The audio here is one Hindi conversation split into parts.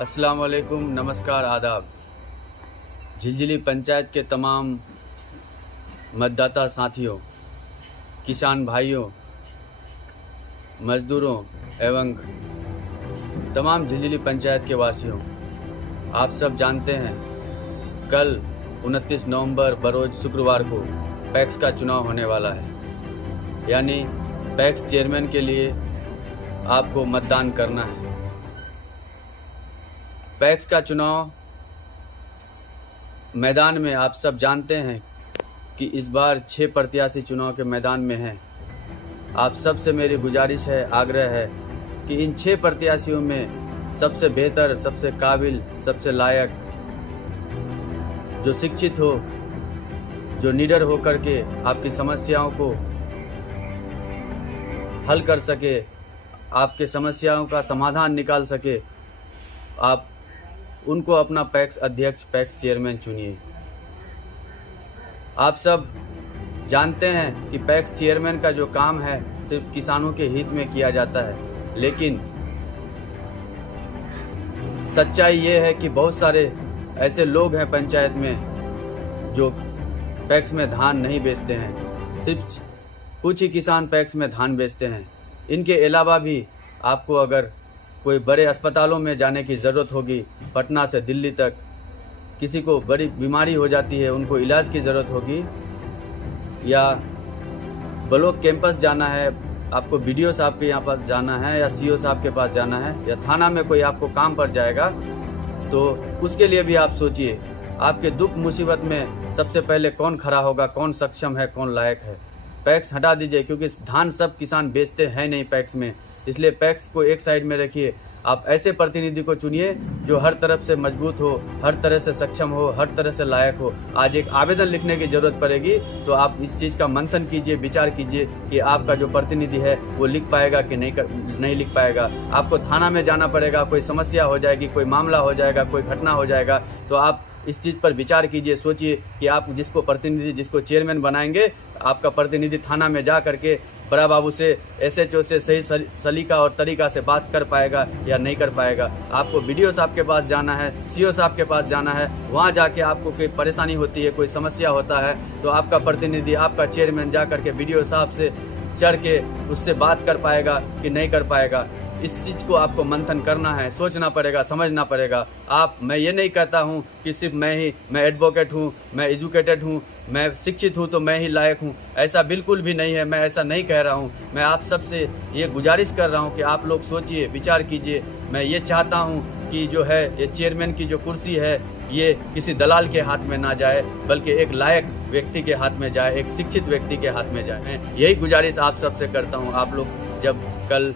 अस्सलाम वालेकुम, नमस्कार, आदाब। झिलझिली पंचायत के तमाम मतदाता साथियों, किसान भाइयों, मज़दूरों एवं तमाम झिलझिली पंचायत के वासियों, आप सब जानते हैं कल 29 नवंबर बरोज़ शुक्रवार को पैक्स का चुनाव होने वाला है। यानी पैक्स चेयरमैन के लिए आपको मतदान करना है। पैक्स का चुनाव मैदान में आप सब जानते हैं कि इस बार 6 प्रत्याशी चुनाव के मैदान में हैं। आप सब से मेरी गुजारिश है, आग्रह है कि इन 6 प्रत्याशियों में सबसे बेहतर, सबसे काबिल, सबसे लायक, जो शिक्षित हो, जो निडर हो करके आपकी समस्याओं को हल कर सके, आपके समस्याओं का समाधान निकाल सके, आप उनको अपना पैक्स अध्यक्ष, पैक्स चेयरमैन चुनिए। आप सब जानते हैं कि पैक्स चेयरमैन का जो काम है सिर्फ किसानों के हित में किया जाता है, लेकिन सच्चाई ये है कि बहुत सारे ऐसे लोग हैं पंचायत में जो पैक्स में धान नहीं बेचते हैं। सिर्फ कुछ ही किसान पैक्स में धान बेचते हैं। इनके अलावा भी आपको अगर कोई बड़े अस्पतालों में जाने की ज़रूरत होगी, पटना से दिल्ली तक किसी को बड़ी बीमारी हो जाती है, उनको इलाज की ज़रूरत होगी, या ब्लॉक कैंपस जाना है, आपको बीडीओ साहब के यहाँ पास जाना है, या सीओ साहब के पास जाना है, या थाना में कोई आपको काम पर जाएगा, तो उसके लिए भी आप सोचिए। आपके दुख मुसीबत में सबसे पहले कौन खड़ा होगा, कौन सक्षम है, कौन लायक है। पैक्स हटा दीजिए, क्योंकि धान सब किसान बेचते हैं नहीं पैक्स में, इसलिए पैक्स को एक साइड में रखिए। आप ऐसे प्रतिनिधि को चुनिए जो हर तरफ से मजबूत हो, हर तरह से सक्षम हो, हर तरह से लायक हो। आज एक आवेदन लिखने की ज़रूरत पड़ेगी, तो आप इस चीज़ का मंथन कीजिए, विचार कीजिए कि आपका जो प्रतिनिधि है वो लिख पाएगा कि नहीं लिख पाएगा। आपको थाना में जाना पड़ेगा, कोई समस्या हो जाएगी, कोई मामला हो जाएगा, कोई घटना हो जाएगा, तो आप इस चीज़ पर विचार कीजिए, सोचिए कि आप जिसको प्रतिनिधि, जिसको चेयरमैन बनाएंगे, आपका प्रतिनिधि थाना में जा करके बड़ा बाबू से, एसएचओ से सही सलीका और तरीका से बात कर पाएगा या नहीं कर पाएगा। आपको बीडीओ साहब के पास जाना है, सीओ साहब के पास जाना है, वहाँ जाके आपको कोई परेशानी होती है, कोई समस्या होता है, तो आपका प्रतिनिधि, आपका चेयरमैन जा करके बीडीओ साहब से चढ़ के उससे बात कर पाएगा कि नहीं कर पाएगा। इस चीज़ को आपको मंथन करना है, सोचना पड़ेगा, समझना पड़ेगा। मैं ये नहीं कहता हूँ कि सिर्फ मैं एडवोकेट हूँ, मैं एजुकेटेड हूँ, मैं शिक्षित हूँ तो मैं ही लायक हूँ, ऐसा बिल्कुल भी नहीं है। मैं ऐसा नहीं कह रहा हूँ। मैं आप सबसे ये गुजारिश कर रहा हूँ कि आप लोग सोचिए, विचार कीजिए। मैं ये चाहता हूँ कि जो है ये चेयरमैन की जो कुर्सी है ये किसी दलाल के हाथ में ना जाए, बल्कि एक लायक व्यक्ति के हाथ में जाए, एक शिक्षित व्यक्ति के हाथ में जाए। मैं यही गुजारिश आप सबसे करता हूँ। आप लोग जब कल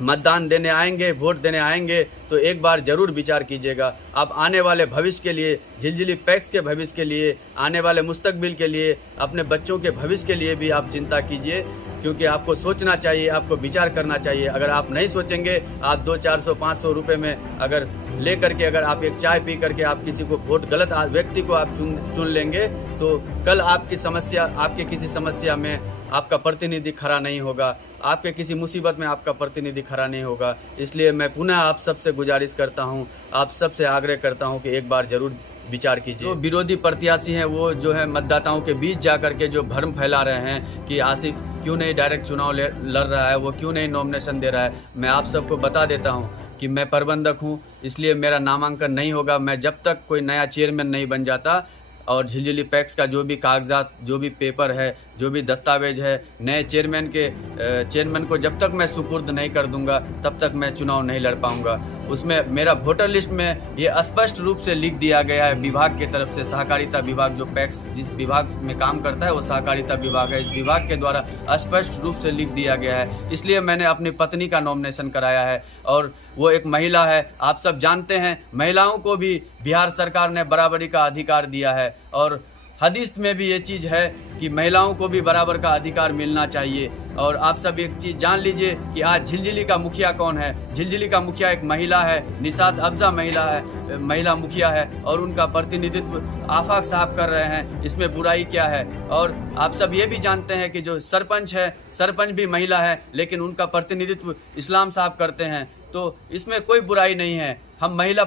मतदान देने आएंगे, वोट देने आएंगे, तो एक बार ज़रूर विचार कीजिएगा। आप आने वाले भविष्य के लिए, झिलझिली पैक्स के भविष्य के लिए, आने वाले मुस्तकबिल के लिए, अपने बच्चों के भविष्य के लिए भी आप चिंता कीजिए, क्योंकि आपको सोचना चाहिए, आपको विचार करना चाहिए। अगर आप नहीं सोचेंगे, आप 200-400-500 रुपये में अगर ले करके अगर आप एक चाय पी करके आप किसी को वोट, गलत व्यक्ति को आप चुन लेंगे, तो कल आपकी समस्या, आपके किसी समस्या में आपका प्रतिनिधि खड़ा नहीं होगा, आपके किसी मुसीबत में आपका प्रतिनिधि खड़ा नहीं होगा। इसलिए मैं पुनः आप सबसे गुजारिश करता हूं, आप सबसे आग्रह करता हूं कि एक बार ज़रूर विचार कीजिए। जो विरोधी प्रत्याशी हैं वो जो है मतदाताओं के बीच जा कर के जो भ्रम फैला रहे हैं कि आसिफ क्यों नहीं डायरेक्ट चुनाव लड़ रहा है, वो क्यों नहीं नॉमिनेशन दे रहा है, मैं आप सबको बता देता हूँ कि मैं प्रबंधक हूँ, इसलिए मेरा नामांकन नहीं होगा। मैं जब तक कोई नया चेयरमैन नहीं बन जाता, और झिलझिली पैक्स का जो भी कागजात, जो भी पेपर है, जो भी दस्तावेज है, नए चेयरमैन को जब तक मैं सुपुर्द नहीं कर दूंगा, तब तक मैं चुनाव नहीं लड़ पाऊंगा। उसमें मेरा वोटर लिस्ट में ये स्पष्ट रूप से लिख दिया गया है विभाग की तरफ से, सहकारिता विभाग, जो पैक्स जिस विभाग में काम करता है वो सहकारिता विभाग है, इस विभाग के द्वारा स्पष्ट रूप से लिख दिया गया है। इसलिए मैंने अपनी पत्नी का नॉमिनेशन कराया है, और वो एक महिला है। आप सब जानते हैं महिलाओं को भी बिहार सरकार ने बराबरी का अधिकार दिया है, और हदीस में भी ये चीज़ है कि महिलाओं को भी बराबर का अधिकार मिलना चाहिए। और आप सब एक चीज़ जान लीजिए कि आज झिलझिली का मुखिया कौन है। झिलझिली का मुखिया एक महिला है, निशात अफजा महिला मुखिया है, और उनका प्रतिनिधित्व आफाक साहब कर रहे हैं। इसमें बुराई क्या है? और आप सब ये भी जानते हैं कि जो सरपंच है, सरपंच भी महिला है, लेकिन उनका प्रतिनिधित्व इस्लाम साहब करते हैं। तो इसमें कोई बुराई नहीं है। हम महिला